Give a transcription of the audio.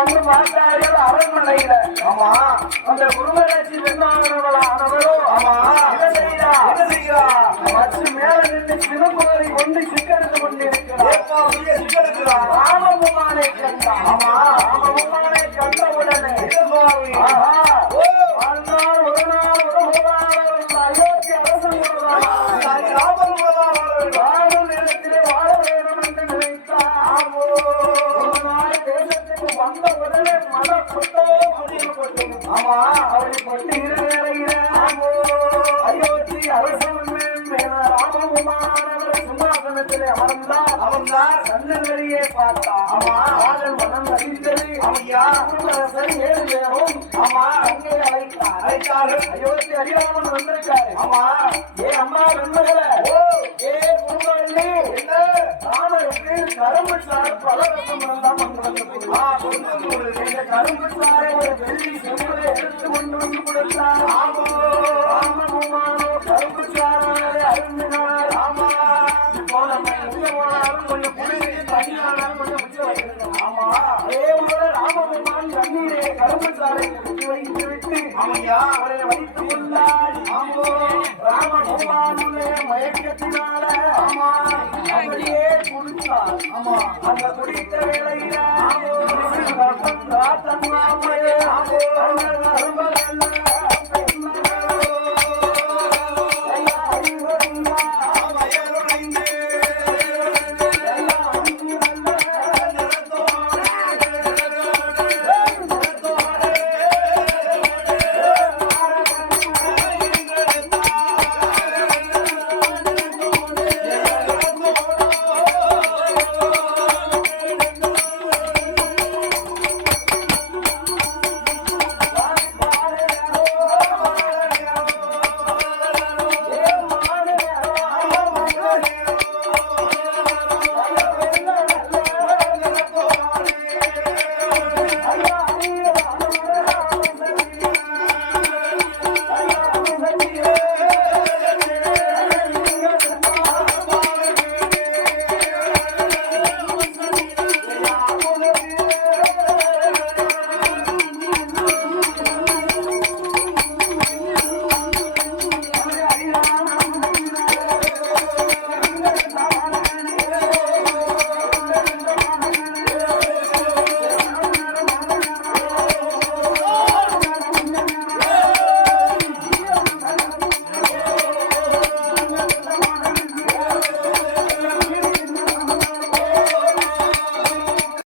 வந்து பார்த்தார்கள் அரண்மனையில ஆமா அந்த குருமராட்சி பெண்ணானவளானவளோ ஆமா. என்ன செய்கிறா என்ன செய்கிறா மற்ற மேல நின்று சிவகுமரை கொண்டு சிக்கெடுத்து கொண்டிருக்கிறார் ஏப்பா அப்படியே சிக்கெடுக்கிறா ஆமா. ராமபுமானை ஆமா அவரை கொண்டு இருவேளையிலே அயோத்தி அரசன் மேல ராமகுமாரவர் சிம்மாசனத்திலே அமர்ந்தார். அவன் தான் கண்ணன் வெளியே பார்த்தார். ஆமா. காதல் மனம் அறிந்தது. ஆமையா குருவரசர் ஏழு பேரும் ஆமா அங்கே அழைத்தார். அழைத்தார்கள் அயோத்தி அடியாமன் வந்திருக்காரு ஆமா ஏ அம்மா நண்பர்களே ஓ ஏ குருவள்ளி என்ன ராமருக்கு கரும்பு சாறு பல ரசம் விடு. இந்த கரும்பு சாறை ஒரு வெள்ளி மயக்கத்தினால ஆமா. அப்படியே குடித்தார் ஆமா அந்த குடித்த வேளையில தன்மாமையே அரும்பல்ல